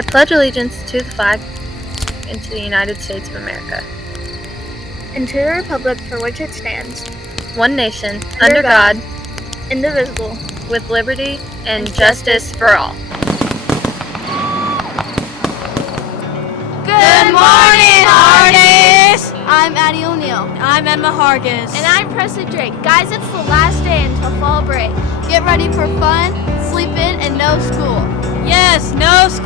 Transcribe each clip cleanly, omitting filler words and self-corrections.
I pledge allegiance to the flag and to the United States of America, and to the republic for which it stands, one nation, under God, indivisible, with liberty and justice for all. Good morning, artists! I'm Addie O'Neill. I'm Emma Hargis. And I'm Presley Drake. Guys, it's the last day until fall break. Get ready for fun, sleep in, and no school. Yes, no school!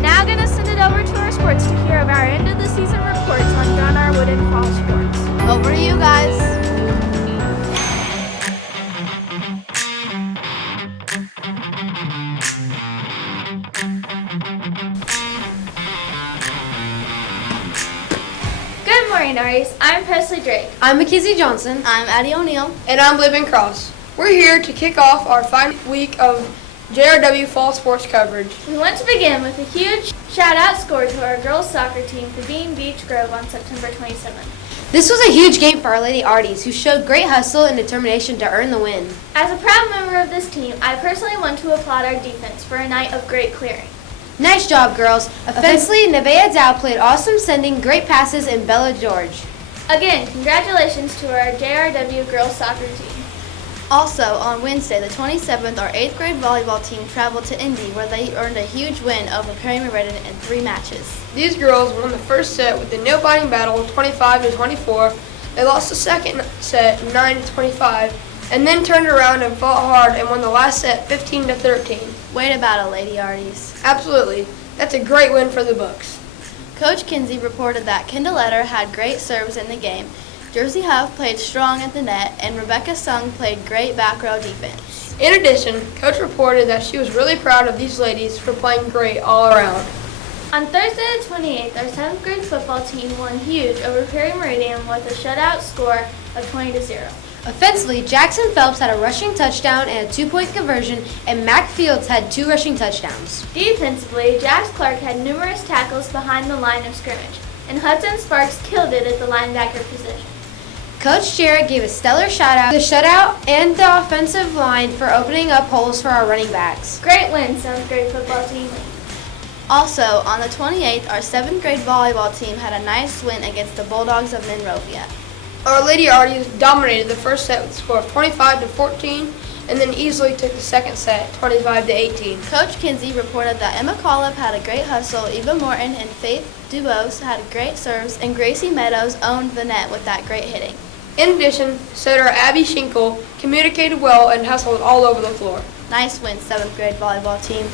Now gonna send it over to our sports to hear of our end of the season reports on John R. Wooden fall sports. Over to you guys. Good morning, Aries. I'm Presley Drake. I'm Mackenzie Johnson. I'm Addie O'Neill. And I'm Living Cross. We're here to kick off our final week of JRW fall sports coverage. We want to begin with a huge shout-out score to our girls soccer team for beating Beech Grove on September 27th. This was a huge game for our Lady Arties, who showed great hustle and determination to earn the win. As a proud member of this team, I personally want to applaud our defense for a night of great clearing. Nice job, girls. Offensively, Nevaeh Dow played awesome, sending great passes, and Bella George. Again, congratulations to our JRW girls soccer team. Also, on Wednesday, the 27th, our 8th grade volleyball team traveled to Indy, where they earned a huge win over Perry Meriden in 3 matches. These girls won the first set with a nail-biting battle 25-24. They lost the second set 9-25, and then turned around and fought hard and won the last set 15-13. Way to battle, Lady Arties. Absolutely. That's a great win for the books. Coach Kinsey reported that Kendall Etter had great serves in the game. Jersey Huff played strong at the net, and Rebecca Sung played great back row defense. In addition, Coach reported that she was really proud of these ladies for playing great all around. On Thursday the 28th, our 7th grade football team won huge over Perry Meridian with a shutout score of 20-0. Offensively, Jackson Phelps had a rushing touchdown and a 2-point conversion, and Mac Fields had 2 rushing touchdowns. Defensively, Jax Clark had numerous tackles behind the line of scrimmage, and Hudson Sparks killed it at the linebacker position. Coach Jarrett gave a stellar shout-out to the shutout and the offensive line for opening up holes for our running backs. Great win, 7th grade football team. Also, on the 28th, our 7th grade volleyball team had a nice win against the Bulldogs of Monrovia. Our Lady Arties dominated the first set with a score of 25-14, and then easily took the second set 25-18. Coach Kinsey reported that Emma Collip had a great hustle, Eva Morton and Faith Dubose had great serves, and Gracie Meadows owned the net with that great hitting. In addition, setter Abby Schinkel communicated well and hustled all over the floor. Nice win, 7th grade volleyball team.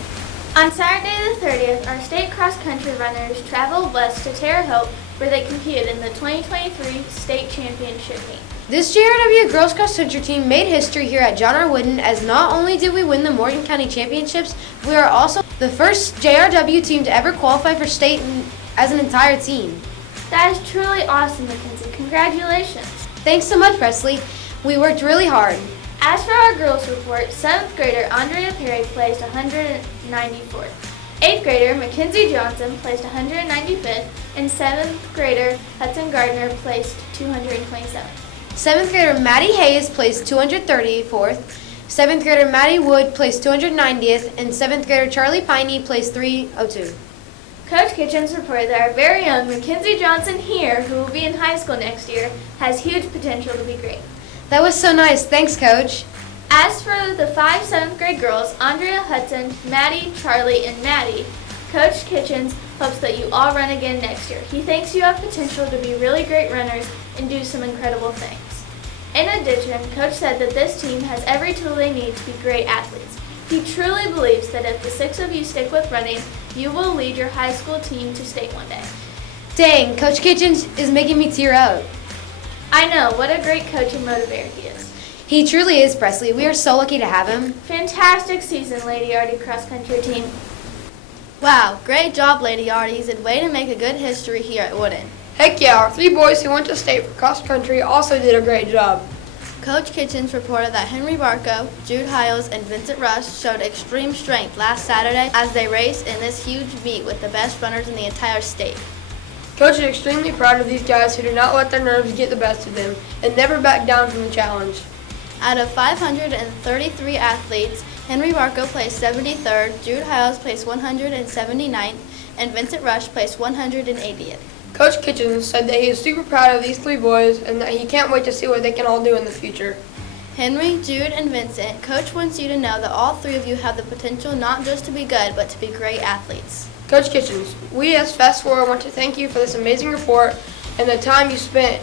On Saturday the 30th, our state cross-country runners traveled west to Terre Haute, where they competed in the 2023 state championship meet. This JRW girls cross country team made history here at John R. Wooden, as not only did we win the Morgan County Championships, we are also the first JRW team to ever qualify for state as an entire team. That is truly awesome, Mackenzie. Congratulations. Thanks so much, Presley. We worked really hard. As for our girls report, 7th grader Andrea Perry placed 194th. 8th grader Mackenzie Johnson placed 195th, and 7th grader Hudson Gardner placed 227th. 7th grader Maddie Hayes placed 234th. 7th grader Maddie Wood placed 290th, and 7th grader Charlie Piney placed 302. Coach Kitchens reported that our very own Mackenzie Johnson here, who will be in high school next year, has huge potential to be great. That was so nice. Thanks, Coach. As for the 5 7th grade girls, Andrea Hudson, Maddie, Charlie, and Maddie, Coach Kitchens hopes that you all run again next year. He thinks you have potential to be really great runners and do some incredible things. In addition, Coach said that this team has every tool they need to be great athletes. He truly believes that if the 6 of you stick with running, you will lead your high school team to state one day. Dang, Coach Kitchens is making me tear up. I know, what a great coach and motivator he is. He truly is, Presley. We are so lucky to have him. Fantastic season, Lady Artie cross country team. Wow, great job, Lady Arties, and way to make a good history here at Wooden. Heck yeah, our 3 boys who went to state for cross country also did a great job. Coach Kitchens reported that Henry Barco, Jude Hiles, and Vincent Rush showed extreme strength last Saturday as they raced in this huge meet with the best runners in the entire state. Coach is extremely proud of these guys who did not let their nerves get the best of them and never backed down from the challenge. Out of 533 athletes, Henry Barco placed 73rd, Jude Hiles placed 179th, and Vincent Rush placed 180th. Coach Kitchens said that he is super proud of these three boys and that he can't wait to see what they can all do in the future. Henry, Jude, and Vincent, Coach wants you to know that all three of you have the potential not just to be good, but to be great athletes. Coach Kitchens, we as Fast Forward want to thank you for this amazing report and the time you spent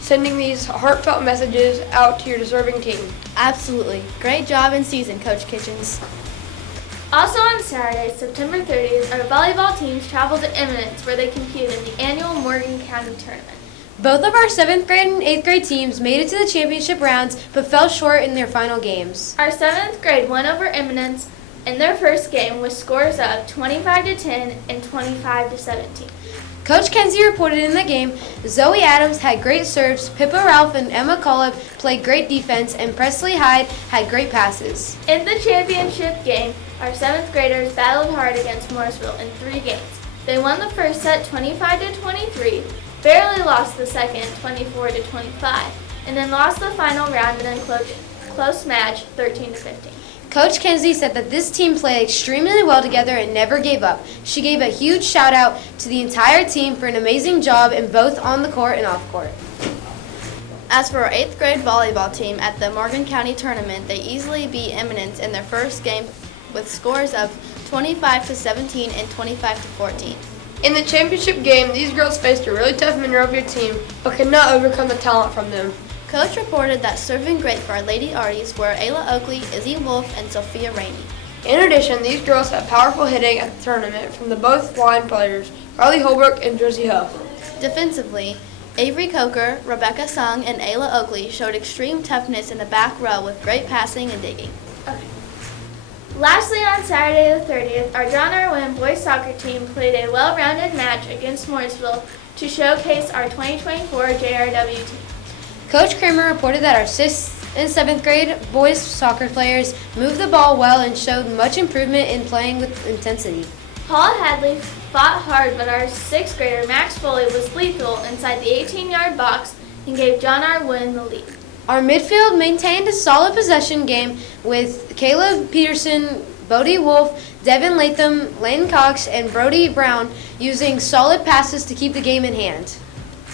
sending these heartfelt messages out to your deserving team. Absolutely. Great job in season, Coach Kitchens. Also on Saturday, September 30th, our volleyball teams traveled to Eminence where they competed in the annual Morgan County tournament. Both of our 7th grade and 8th grade teams made it to the championship rounds but fell short in their final games. Our 7th grade won over Eminence in their first game with scores of 25-10 and 25-17. Coach Kenzie reported in the game, Zoe Adams had great serves, Pippa Ralph and Emma Cullip played great defense, and Presley Hyde had great passes. In the championship game, our 7th graders battled hard against Morrisville in 3 games. They won the first set 25-23, barely lost the second 24-25, and then lost the final round in a close match 13-15. Coach Kenzie said that this team played extremely well together and never gave up. She gave a huge shout out to the entire team for an amazing job in both on the court and off court. As for our 8th grade volleyball team at the Morgan County tournament, they easily beat Eminence in their first game with scores of 25-17 and 25-14. In the championship game, these girls faced a really tough Monrovia team but could not overcome the talent from them. Coach reported that serving great for our Lady Arties were Ayla Oakley, Izzy Wolf, and Sophia Rainey. In addition, these girls had powerful hitting at the tournament from the both line players, Carly Holbrook and Jersey Huff. Defensively, Avery Coker, Rebecca Sung, and Ayla Oakley showed extreme toughness in the back row with great passing and digging. Lastly, on Saturday the 30th, our John R. Wynn boys soccer team played a well-rounded match against Morrisville to showcase our 2024 JRW team. Coach Kramer reported that our 6th and 7th grade boys soccer players moved the ball well and showed much improvement in playing with intensity. Paul Hadley fought hard, but our 6th grader Max Foley was lethal inside the 18-yard box and gave John R. Wynn the lead. Our midfield maintained a solid possession game with Caleb Peterson, Bodie Wolf, Devin Latham, Lane Cox, and Brody Brown using solid passes to keep the game in hand.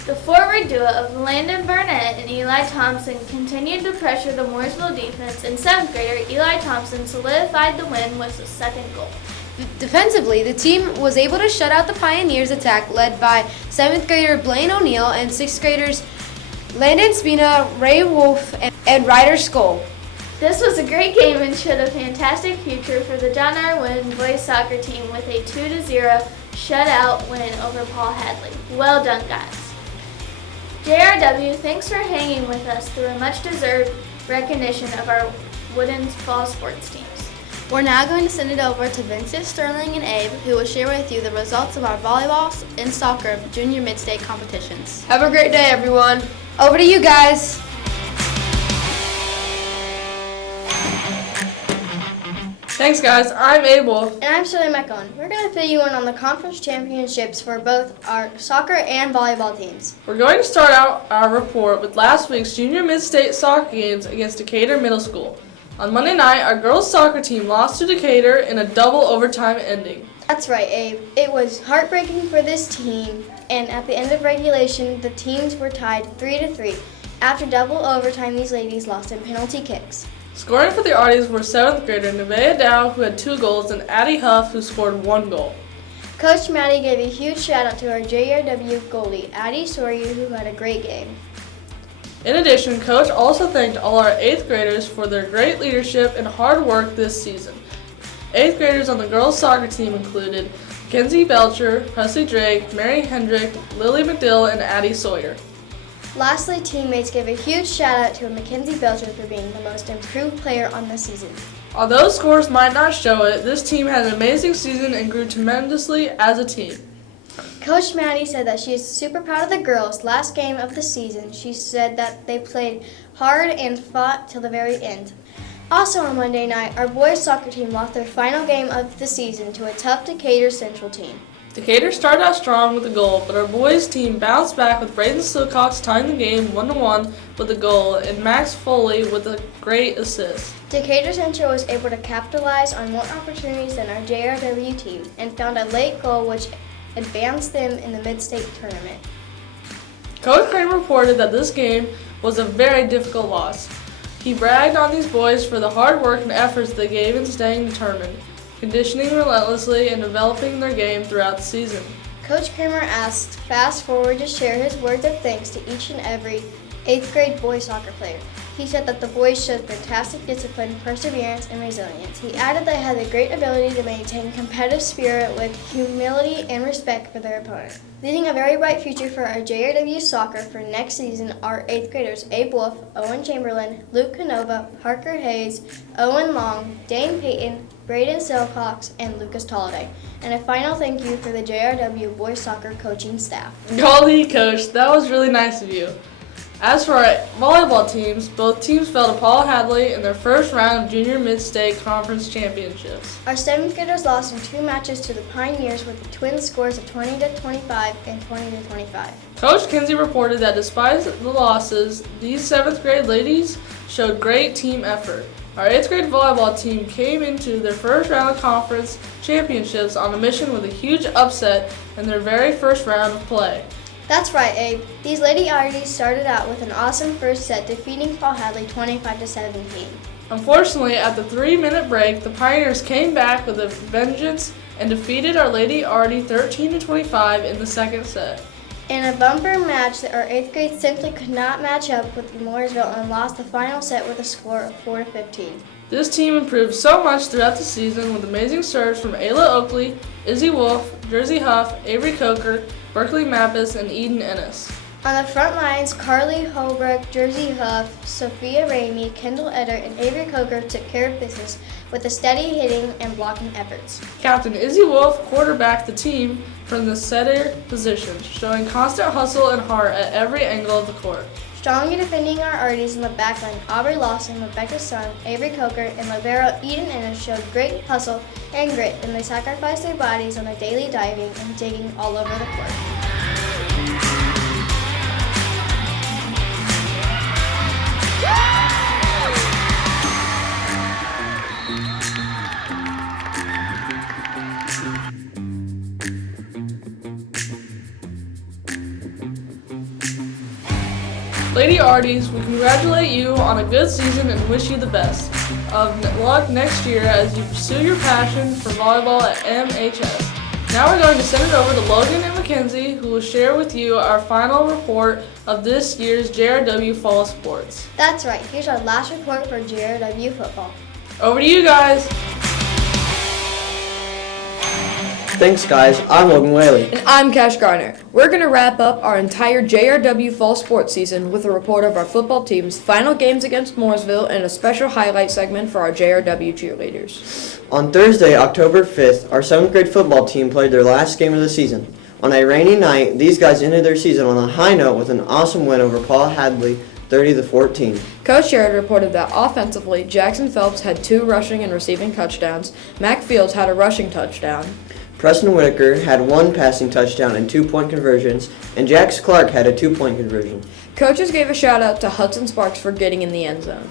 The forward duo of Landon Burnett and Eli Thompson continued to pressure the Mooresville defense, and 7th grader Eli Thompson solidified the win with his second goal. Defensively, the team was able to shut out the Pioneers' attack led by 7th grader Blaine O'Neill and 6th graders Landon Spina, Ray Wolf, and Ryder Skull. This was a great game and showed a fantastic future for the John R. Wynn boys soccer team with a 2-0 shutout win over Paul Hadley. Well done, guys. JRW, thanks for hanging with us through a much-deserved recognition of our Woodlands fall sports teams. We're now going to send it over to Vincent, Sterling, and Abe, who will share with you the results of our volleyball and soccer junior mid-state competitions. Have a great day, everyone. Over to you guys. Thanks, guys. I'm Abel. And I'm Sterling McCohen. We're going to fill you in on the conference championships for both our soccer and volleyball teams. We're going to start out our report with last week's junior mid-state soccer games against Decatur Middle School. On Monday night, our girls' soccer team lost to Decatur in a double overtime ending. That's right, Abe. It was heartbreaking for this team, and at the end of regulation, the teams were tied 3-3. After double overtime, these ladies lost in penalty kicks. Scoring for the Arties were 7th grader Nevaeh Dow, who had 2 goals, and Addie Huff, who scored 1 goal. Coach Maddie gave a huge shout out to our JRW goalie, Addie Sawyer, who had a great game. In addition, Coach also thanked all our 8th graders for their great leadership and hard work this season. 8th graders on the girls' soccer team included Kenzie Belcher, Presley Drake, Mary Hendrick, Lily McDill, and Addie Sawyer. Lastly, teammates gave a huge shout out to Mackenzie Belcher for being the most improved player on the season. Although scores might not show it, this team had an amazing season and grew tremendously as a team. Coach Maddie said that she is super proud of the girls. Last game of the season, she said that they played hard and fought till the very end. Also on Monday night, our boys soccer team lost their final game of the season to a tough Decatur Central team. Decatur started out strong with a goal, but our boys team bounced back with Braden Silcox tying the game 1-1 with a goal and Max Foley with a great assist. Decatur Central was able to capitalize on more opportunities than our JRW team and found a late goal which advanced them in the mid-state tournament. Coach Kramer reported that this game was a very difficult loss. He bragged on these boys for the hard work and efforts they gave in staying determined, conditioning relentlessly, and developing their game throughout the season. Coach Kramer asked Fast Forward to share his words of thanks to each and every 8th grade boys soccer player. He said that the boys showed fantastic discipline, perseverance, and resilience. He added they had the great ability to maintain competitive spirit with humility and respect for their opponent. Leading a very bright future for our JRW soccer for next season are 8th graders Abe Wolf, Owen Chamberlain, Luke Canova, Parker Hayes, Owen Long, Dane Payton, Braden Silcox, and Lucas Tolliday. And a final thank you for the JRW boys soccer coaching staff. Golly, Coach, that was really nice of you. As for our volleyball teams, both teams fell to Paul Hadley in their first round of Junior Mid-State Conference Championships. Our 7th graders lost in 2 matches to the Pioneers with the Twins scores of 20-25 and 20-25. Coach Kinsey reported that despite the losses, these 7th grade ladies showed great team effort. Our 8th grade volleyball team came into their first round of conference championships on a mission with a huge upset in their very first round of play. That's right, Abe. These Lady Arties started out with an awesome first set, defeating Paul Hadley 25-17. Unfortunately, at the 3-minute break, the Pioneers came back with a vengeance and defeated our Lady Artie 13-25 in the second set. In a bumper match, our 8th grade simply could not match up with Mooresville and lost the final set with a score of 4-15. This team improved so much throughout the season with amazing serves from Ayla Oakley, Izzy Wolf, Jersey Huff, Avery Coker, Berkeley Mappis, and Eden Ennis. On the front lines, Carly Holbrook, Jersey Huff, Sophia Ramey, Kendall Eder, and Avery Coker took care of business with the steady hitting and blocking efforts. Captain Izzy Wolf quarterbacked the team from the setter position, showing constant hustle and heart at every angle of the court. Strongly defending our Arties in the backline, Aubrey Lawson, Rebecca Sun, Avery Coker, and libero Eden Ennis showed great hustle and grit, and they sacrificed their bodies on the daily diving and digging all over the court. Lady Arties, we congratulate you on a good season and wish you the best of luck next year as you pursue your passion for volleyball at MHS. Now we're going to send it over to Logan and Mackenzie, who will share with you our final report of this year's JRW Fall Sports. That's right, here's our last report for JRW football. Over to you guys. Thanks, guys. I'm Logan Whaley. And I'm Cash Garner. We're going to wrap up our entire JRW fall sports season with a report of our football team's final games against Mooresville and a special highlight segment for our JRW cheerleaders. On Thursday, October 5th, our 7th grade football team played their last game of the season. On a rainy night, these guys ended their season on a high note with an awesome win over Paul Hadley, 30-14. Coach Sherrod reported that offensively, Jackson Phelps had 2 rushing and receiving touchdowns. Mac Fields had a rushing touchdown. Preston Whitaker had 1 passing touchdown and 2-point conversions, and Jax Clark had a 2-point conversion. Coaches gave a shout out to Hudson Sparks for getting in the end zone.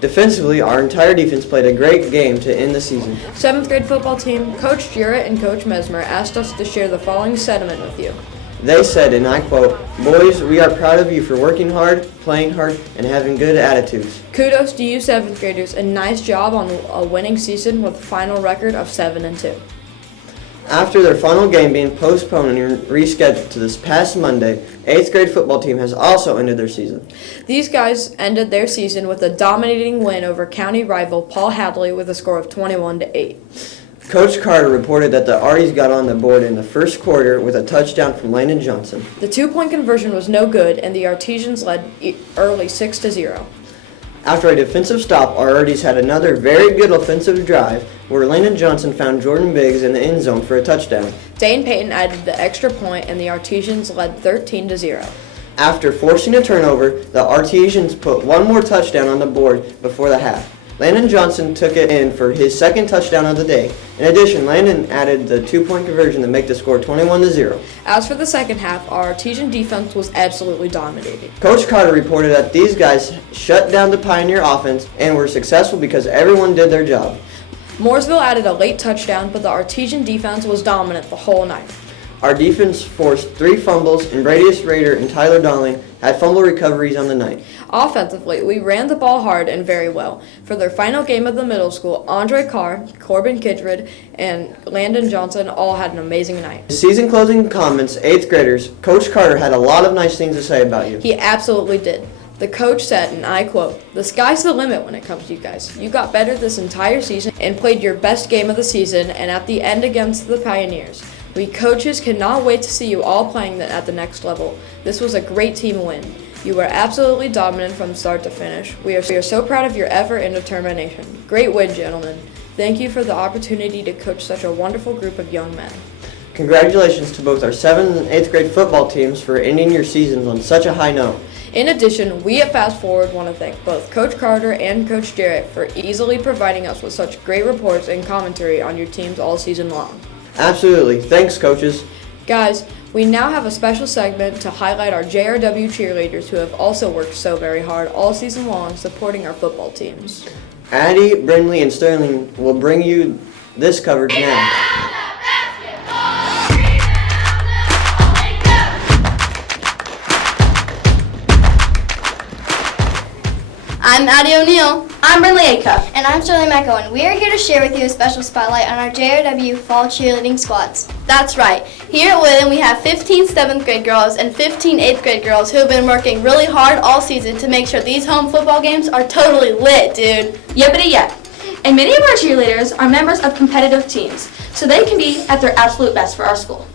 Defensively, our entire defense played a great game to end the season. 7th grade football team, Coach Jarrett and Coach Mesmer asked us to share the following sentiment with you. They said, and I quote, "Boys, we are proud of you for working hard, playing hard, and having good attitudes." Kudos to you 7th graders, and nice job on a winning season with a final record of 7-2. After their final game being postponed and rescheduled to this past Monday, 8th grade football team has also ended their season. These guys ended their season with a dominating win over county rival Paul Hadley with a score of 21-8. Coach Carter reported that the Arties got on the board in the first quarter with a touchdown from Landon Johnson. The 2-point conversion was no good, and the Artesians led early 6-0. After a defensive stop, our Arties had another very good offensive drive where Landon Johnson found Jordan Biggs in the end zone for a touchdown. Dane Payton added the extra point, and the Artesians led 13-0. After forcing a turnover, the Artesians put 1 more touchdown on the board before the half. Landon Johnson took it in for his second touchdown of the day. In addition, Landon added the 2-point conversion to make the score 21-0. As for the second half, our Artesian defense was absolutely dominating. Coach Carter reported that these guys shut down the Pioneer offense and were successful because everyone did their job. Mooresville added a late touchdown, but the Artesian defense was dominant the whole night. Our defense forced 3 fumbles, and Bradius Rader and Tyler Donnelly had fumble recoveries on the night. Offensively, we ran the ball hard and very well. For their final game of the middle school, Andre Carr, Corbin Kidred, and Landon Johnson all had an amazing night. In season closing comments, 8th graders, Coach Carter had a lot of nice things to say about you. He absolutely did. The coach said, and I quote, "The sky's the limit when it comes to you guys. You got better this entire season and played your best game of the season and at the end against the Pioneers. We coaches cannot wait to see you all playing at the next level. This was a great team win. You were absolutely dominant from start to finish. We are so proud of your effort and determination. Great win, gentlemen. Thank you for the opportunity to coach such a wonderful group of young men." Congratulations to both our 7th and 8th grade football teams for ending your seasons on such a high note. In addition, we at Fast Forward want to thank both Coach Carter and Coach Jarrett for easily providing us with such great reports and commentary on your teams all season long. Absolutely. Thanks, coaches. Guys, we now have a special segment to highlight our JRW cheerleaders who have also worked so very hard all season long supporting our football teams. Addie, Brindley, and Sterling will bring you this coverage now. I'm Addie O'Neill. I'm Brindley Acuff. And I'm Sterling McOwen. We are here to share with you a special spotlight on our JRW fall cheerleading squads. That's right. Here at Whitten, we have 15 7th grade girls and 15 8th grade girls who have been working really hard all season to make sure these home football games are totally lit, dude. Yippity yep. And many of our cheerleaders are members of competitive teams, so they can be at their absolute best for our school.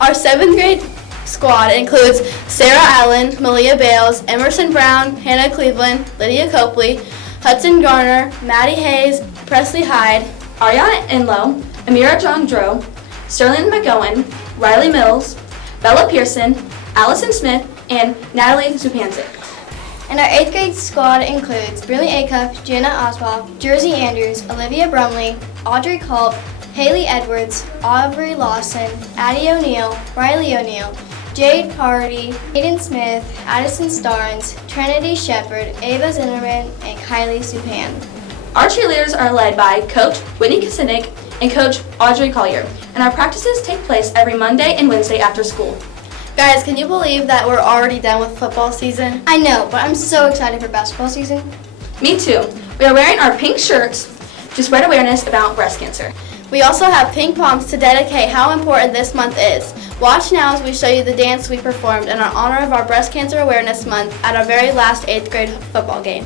Our 7th grade squad includes Sarah Allen, Malia Bales, Emerson Brown, Hannah Cleveland, Lydia Copley, Hudson Garner, Maddie Hayes, Presley Hyde, Ariana Enlow, Amira John Drow, Sterling McGowan, Riley Mills, Bella Pearson, Allison Smith, and Natalie Zupancic. And our 8th grade squad includes Brindley Acuff, Jenna Oswald, Jersey Andrews, Olivia Brumley, Audrey Culp, Haley Edwards, Aubrey Lawson, Addie O'Neill, Riley O'Neill, Jade Party, Hayden Smith, Addison Starnes, Trinity Shepard, Ava Zinnerman, and Kylie Supan. Our cheerleaders are led by Coach Whitney Kasinik and Coach Audrey Collier, and our practices take place every Monday and Wednesday after school. Guys, can you believe that we're already done with football season? I know, but I'm so excited for basketball season. Me too. We are wearing our pink shirts to spread awareness about breast cancer. We also have pink poms to dedicate how important this month is. Watch now as we show you the dance we performed in honor of our Breast Cancer Awareness Month at our very last 8th grade football game.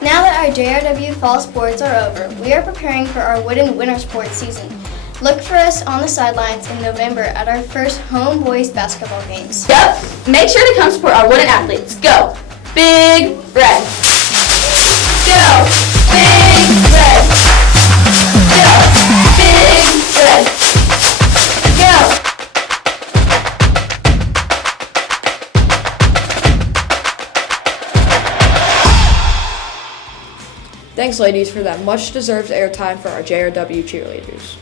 Now that our JRW fall sports are over, we are preparing for our Whitten winter sports season. Look for us on the sidelines in November at our first home boys basketball games. Yep, make sure to come support our Whitten athletes. Go, Big Red. Go, Big Red. Go, Big Red. Go. Thanks, ladies, for that much-deserved airtime for our JRW cheerleaders.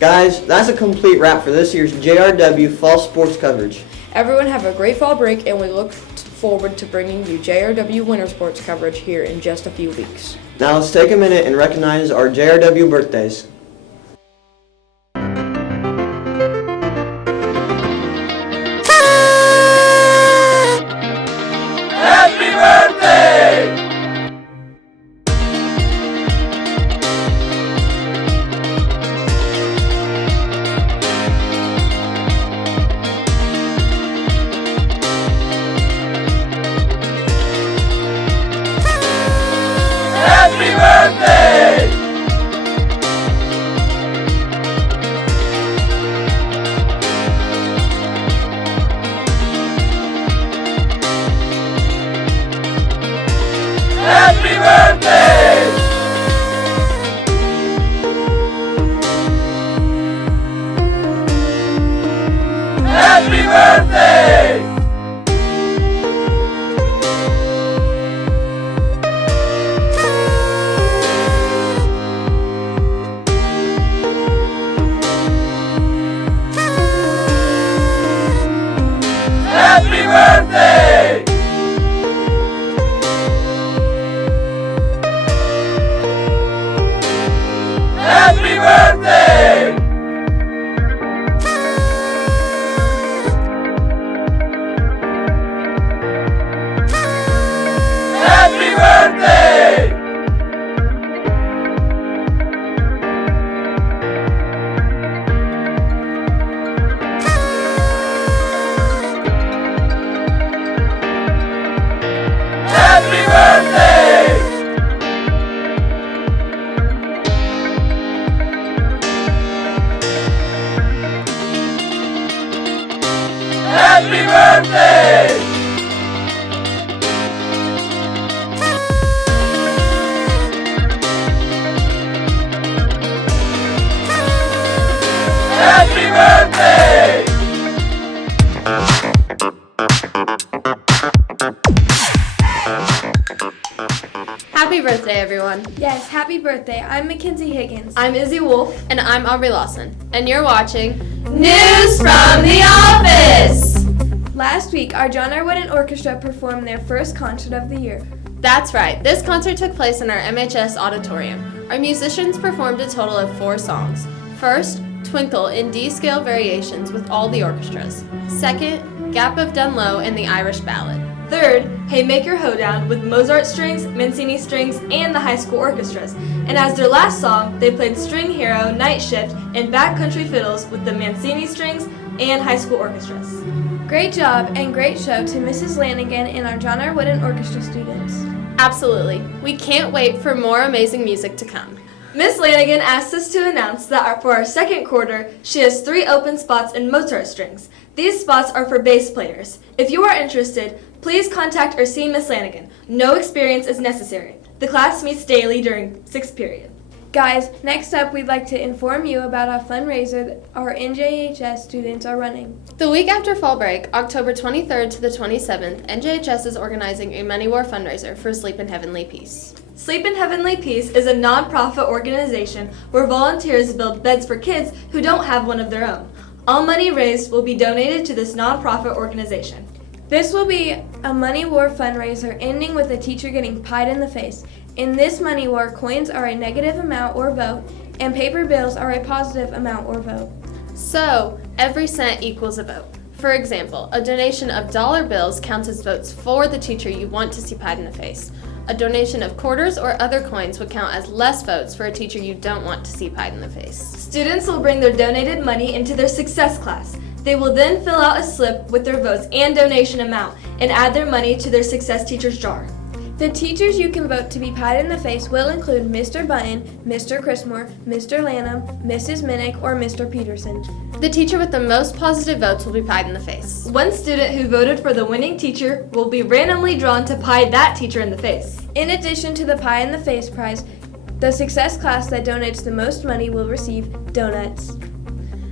Guys, that's a complete wrap for this year's JRW fall sports coverage. Everyone have a great fall break, and we look forward to bringing you JRW winter sports coverage here in just a few weeks. Now let's take a minute and recognize our JRW birthdays. Happy birthday! Happy birthday! birthday! Happy birthday! Happy birthday! Happy birthday! Happy birthday! Happy birthday! Happy birthday, everyone. Yes, happy birthday. I'm Mackenzie Higgins. I'm Izzy Wolf. And I'm Aubrey Lawson. And you're watching News from the Office! Last week, our John R. Wooden Orchestra performed their first concert of the year. That's right. This concert took place in our MHS auditorium. Our musicians performed a total of 4 songs. First, Twinkle in D-scale variations with all the orchestras. Second, Gap of Dunlow and the Irish Ballad. Third, Hey Make Your Hoedown with Mozart strings, Mancini strings, and the high school orchestras. And as their last song, they played String Hero, Night Shift, and Backcountry Fiddles with the Mancini strings and high school orchestras. Great job and great show to Mrs. Lanigan and our John R. Wooden Orchestra students. Absolutely. We can't wait for more amazing music to come. Miss Lanigan asked us to announce that for our second quarter, she has 3 open spots in Mozart strings. These spots are for bass players. If you are interested, please contact or see Miss Lanigan. No experience is necessary. The class meets daily during 6th period. Guys, next up, we'd like to inform you about a fundraiser our NJHS students are running. The week after fall break, October 23rd to the 27th, NJHS is organizing a Money War fundraiser for Sleep in Heavenly Peace. Sleep in Heavenly Peace is a non-profit organization where volunteers build beds for kids who don't have one of their own. All money raised will be donated to this non-profit organization. This will be a Money War fundraiser ending with a teacher getting pied in the face. In this Money War, coins are a negative amount or vote, and paper bills are a positive amount or vote. So, every cent equals a vote. For example, a donation of dollar bills counts as votes for the teacher you want to see pied in the face. A donation of quarters or other coins would count as less votes for a teacher you don't want to see pied in the face. Students will bring their donated money into their success class. They will then fill out a slip with their votes and donation amount and add their money to their success teacher's jar. The teachers you can vote to be pied in the face will include Mr. Button, Mr. Chrismore, Mr. Lanham, Mrs. Minnick, or Mr. Peterson. The teacher with the most positive votes will be pied in the face. One student who voted for the winning teacher will be randomly drawn to pie that teacher in the face. In addition to the pie in the face prize, the success class that donates the most money will receive donuts.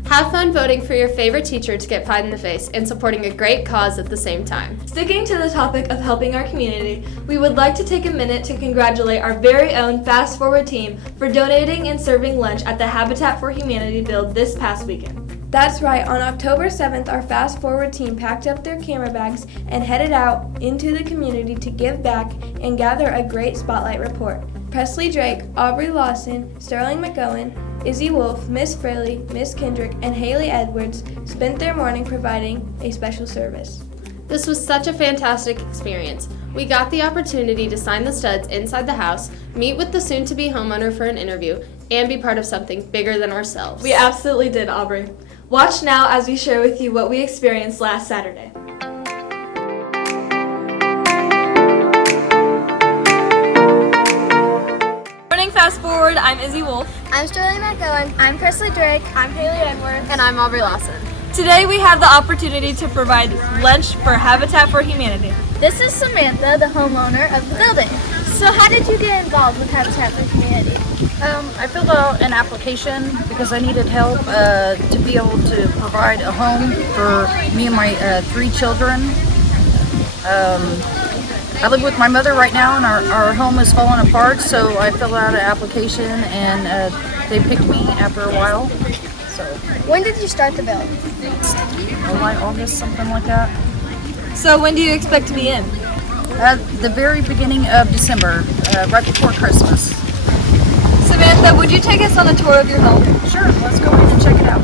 Have fun voting for your favorite teacher to get pied in the face and supporting a great cause at the same time. Sticking to the topic of helping our community, we would like to take a minute to congratulate our very own Fast Forward team for donating and serving lunch at the Habitat for Humanity build this past weekend. That's right, on October 7th, our Fast Forward team packed up their camera bags and headed out into the community to give back and gather a great spotlight report. Presley Drake, Aubrey Lawson, Sterling McGowan, Izzy Wolf, Miss Fraley, Miss Kendrick, and Haley Edwards spent their morning providing a special service. This was such a fantastic experience. We got the opportunity to sign the studs inside the house, meet with the soon-to-be homeowner for an interview, and be part of something bigger than ourselves. We absolutely did, Aubrey. Watch now as we share with you what we experienced last Saturday. Fast Forward, I'm Izzy Wolf. I'm Sterling McGowan. I'm Presley Drake. I'm Haley Edwards. And I'm Aubrey Lawson. Today we have the opportunity to provide lunch for Habitat for Humanity. This is Samantha, the homeowner of the building. So how did you get involved with Habitat for Humanity? I filled out an application because I needed help to be able to provide a home for me and my 3 children. I live with my mother right now, and our home is falling apart, so I filled out an application, and they picked me after a while. So when did you start the build? July, August, something like that. So when do you expect to be in? At the very beginning of December, right before Christmas. Samantha, would you take us on a tour of your home? Sure, let's go in and check it out.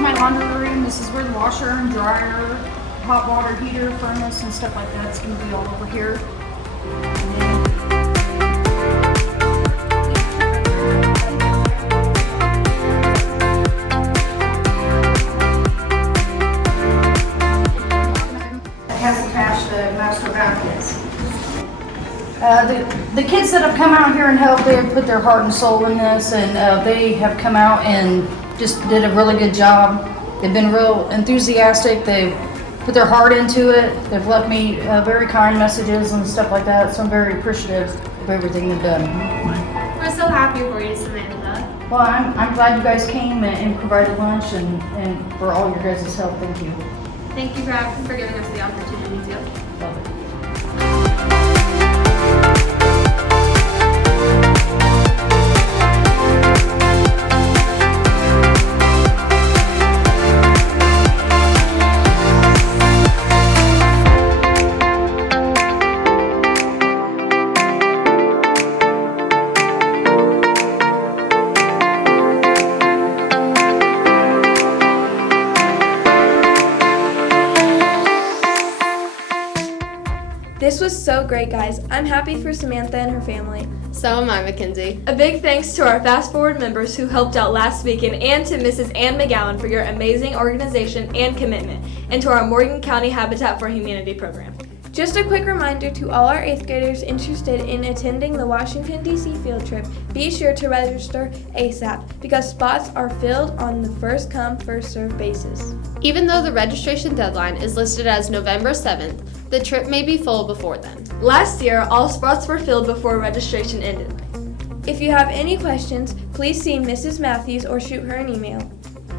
My laundry room, this is where the washer and dryer, hot water heater, furnace, and stuff like that's going to be all over here. Has attached the master brackets. The kids that have come out here and helped, they have put their heart and soul in this, and they have come out and just did a really good job. They've been real enthusiastic. They've put their heart into it. They've left me very kind messages and stuff like that, so I'm very appreciative of everything they've done. We're so happy for you, Samantha. Well, I'm glad you guys came and provided lunch and for all your guys' help. Thank you. Thank you for giving us the opportunity to. Love it. This was so great, guys. I'm happy for Samantha and her family. So am I, Mackenzie. A big thanks to our Fast Forward members who helped out last weekend, and to Mrs. Ann McGowan for your amazing organization and commitment, and to our Morgan County Habitat for Humanity program. Just a quick reminder to all our 8th graders interested in attending the Washington, D.C. field trip, be sure to register ASAP because spots are filled on the first come, first served basis. Even though the registration deadline is listed as November 7th, the trip may be full before then. Last year, all spots were filled before registration ended. If you have any questions, please see Mrs. Matthews or shoot her an email.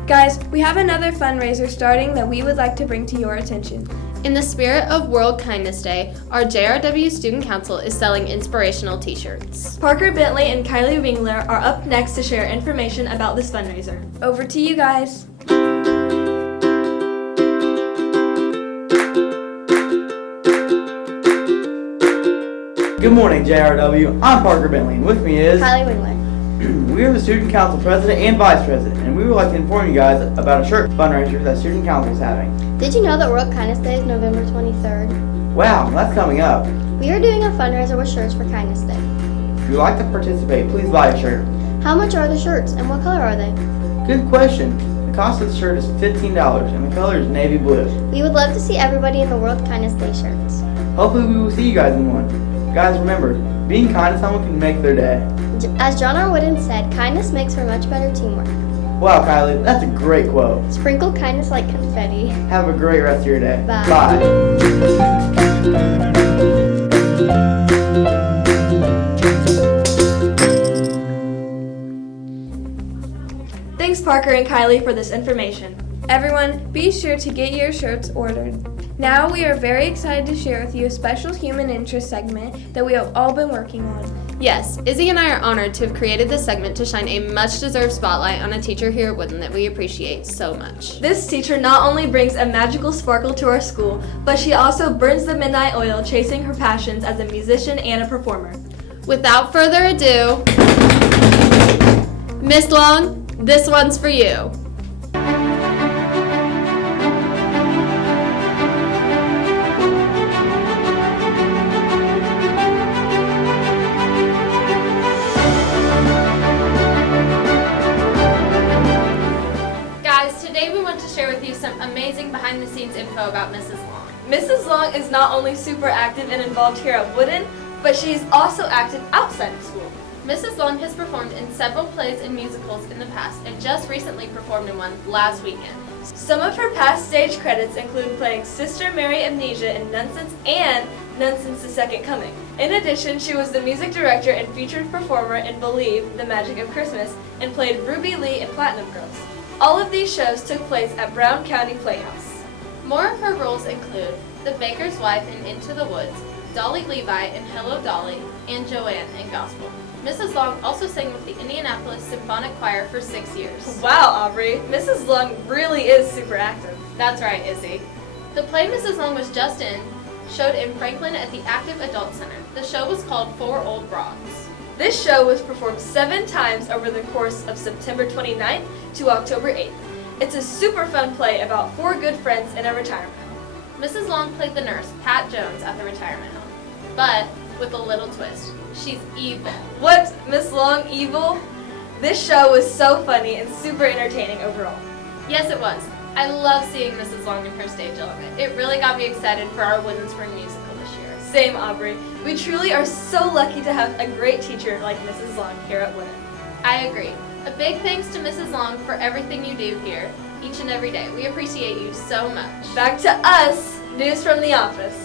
Guys, we have another fundraiser starting that we would like to bring to your attention. In the spirit of World Kindness Day, our JRW Student Council is selling inspirational t-shirts. Parker Bentley and Kylie Wingler are up next to share information about this fundraiser. Over to you guys. Good morning, JRW. I'm Parker Bentley, and with me is Kylie Wingler. We are the Student Council President and Vice President, and we would like to inform you guys about a shirt fundraiser that Student Council is having. Did you know that World Kindness Day is November 23rd? Wow, that's coming up. We are doing a fundraiser with shirts for Kindness Day. If you'd like to participate, please buy a shirt. How much are the shirts and what color are they? Good question. The cost of the shirt is $15, and the color is navy blue. We would love to see everybody in the World Kindness Day shirts. Hopefully we will see you guys in one. Guys, remember, being kind to someone can make their day. As John R. Wooden said, kindness makes for much better teamwork. Wow, Kylie, that's a great quote. Sprinkle kindness like confetti. Have a great rest of your day. Bye. Bye. Thanks, Parker and Kylie, for this information. Everyone, be sure to get your shirts ordered. Now we are very excited to share with you a special human interest segment that we have all been working on. Yes, Izzy and I are honored to have created this segment to shine a much-deserved spotlight on a teacher here at Woodland that we appreciate so much. This teacher not only brings a magical sparkle to our school, but she also burns the midnight oil chasing her passions as a musician and a performer. Without further ado, Miss Long, this one's for you. Some amazing behind-the-scenes info about Mrs. Long. Mrs. Long is not only super active and involved here at Wooden, but she's also active outside of school. Mrs. Long has performed in several plays and musicals in the past and just recently performed in one last weekend. Some of her past stage credits include playing Sister Mary Amnesia in Nonsense and Nonsense the Second Coming. In addition, she was the music director and featured performer in Believe, The Magic of Christmas, and played Ruby Lee in Platinum Girls. All of these shows took place at Brown County Playhouse. More of her roles include The Baker's Wife in Into the Woods, Dolly Levi in Hello Dolly, and Joanne in Gospel. Mrs. Long also sang with the Indianapolis Indianapolis Symphonic Choir for 6 years. Wow, Aubrey. Mrs. Long really is super active. That's right, Izzy. The play Mrs. Long was just in showed in Franklin at the Active Adult Center. The show was called Four Old Broads. This show was performed 7 times over the course of September 29th to October 8th. It's a super fun play about 4 good friends in a retirement home. Mrs. Long played the nurse, Pat Jones, at the retirement home. But with a little twist. She's evil. What? Miss Long evil? This show was so funny and super entertaining overall. Yes, it was. I love seeing Mrs. Long in her stage element. It really got me excited for our Wooden Spring musical this year. Same, Aubrey. We truly are so lucky to have a great teacher like Mrs. Long here at Wooden. I agree. A big thanks to Mrs. Long for everything you do here each and every day. We appreciate you so much. Back to us, news from the office.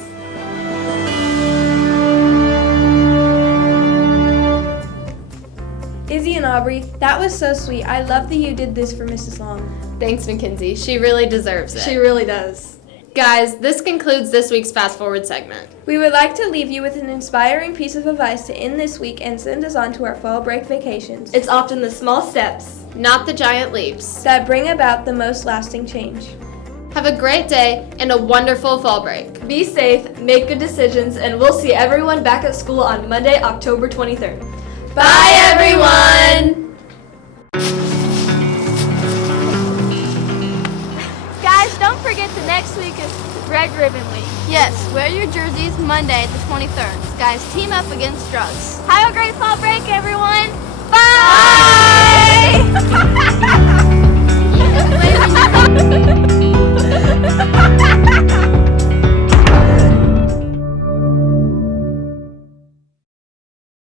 Izzy and Aubrey, that was so sweet. I love that you did this for Mrs. Long. Thanks, Mackenzie. She really deserves it. She really does. Guys, this concludes this week's Fast Forward segment. We would like to leave you with an inspiring piece of advice to end this week and send us on to our fall break vacations. It's often the small steps, not the giant leaps, that bring about the most lasting change. Have a great day and a wonderful fall break. Be safe, make good decisions, and we'll see everyone back at school on Monday, October 23rd. Bye, everyone! Guys, don't forget the next week is Red Ribbon Week. Yes, wear your jerseys Monday the 23rd. Guys, team up against drugs. Have a great fall break, everyone!